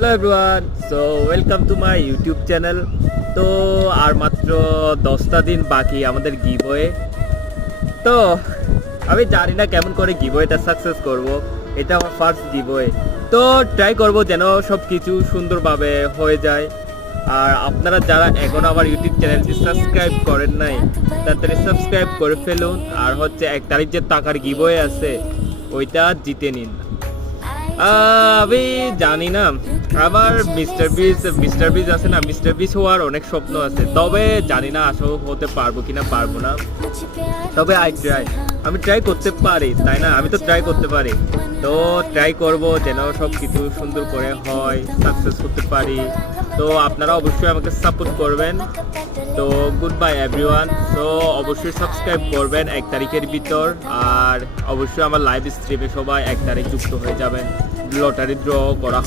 Hello everyone, so welcome to my YouTube channel. তো আর মাত্র 10টা দিন বাকি আমাদের গিভওয়ে। তো আমি জানি না কেমন করে গিভওয়েটা সাকসেস করব। এটা আমার ফার্স্ট গিভওয়ে, তো ট্রাই করব যেন সব কিছু সুন্দরভাবে হয়ে যায়। আর আপনারা যারা এখন আমার ইউটিউব চ্যানেলটি সাবস্ক্রাইব করেন নাই, তাড়াতাড়ি সাবস্ক্রাইব করে ফেলুন। আর হচ্ছে 1 তারিখ যে টাকার গিভওয়ে আছে ওইটা জিতে নিন। আমি জানি না, আমার মিস্টার বিস আছে না, মিস্টার বিস হওয়ার অনেক স্বপ্ন আছে, তবে জানি না আসলে হতে পারবো কিনা পারবো না। তবে আমি ট্রাই করতে পারি, তাই না? আমি তো ট্রাই করতে পারি, তো ট্রাই করব যেন সব কিছু সুন্দর করে হয়, সাকসেস করতে পারি। তো আপনারা অবশ্যই আমাকে সাপোর্ট করবেন। তো গুড বাই এভরিওয়ান। তো অবশ্যই সাবস্ক্রাইব করবেন 1 তারিখের ভিতর। আর অবশ্যই আমার লাইভ স্ট্রিমে সবাই 1 তারিখ যুক্ত হয়ে যাবেন। লটারি ড্র করা হবে।